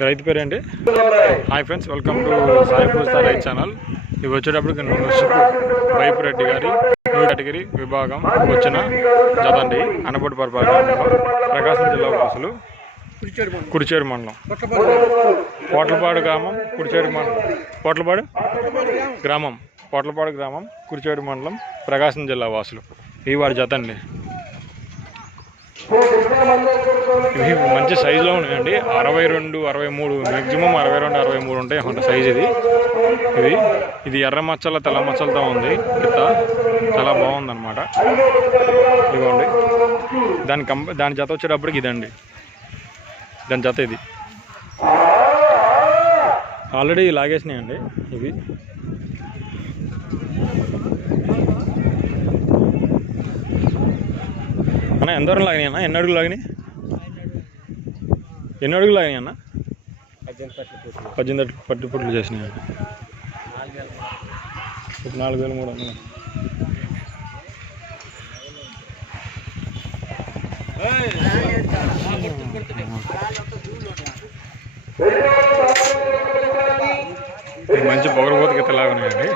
రైతు పేరేంటి? Hi friends, welcome to Sai Poojitha రైతు ఛానల్. ఇవి వచ్చేటప్పటికి నుసుపు వైపురెడ్డి గారి న్యూ కేటగిరీ విభాగం వచ్చిన జత అండి. అనపటి పరిపాలన ప్రకాశం జిల్లా వాసులు, కుడిచేరు మండలం, పోట్లపాడు గ్రామం, కుడిచేరు మండలం, పోట్లపాడు గ్రామం, కుడిచేరు మండలం, ప్రకాశం జిల్లా వాసులు. ఇవి వాడి జత అండి. ఇవి మంచి సైజులో ఉన్నాయండి. 62, 63, మ్యాక్సిమం 62, 63 ఉంటాయి అన్నమాట సైజు ఇది ఎర్ర మచ్చల తెల్ల మచ్చలతో ఉంది. కింద చాలా బాగుందన్నమాట. ఇదిగోండి, దాని జత వచ్చేటప్పటికి ఇదండి. దాని జత ఇది ఆల్రెడీ లాగేసినాయండి. ఇవి అన్న ఎంత దూరం లాగినాయి అన్న? ఎన్ని అడుగులు లాగినాయి? ఎన్ని అడుగులు లాగినాయి అన్న? 18 పట్టుపుట్లు చేసినాయి అండి. 4,300. మంచి పొగరబోతు గిత్త లాగున్నాయండి.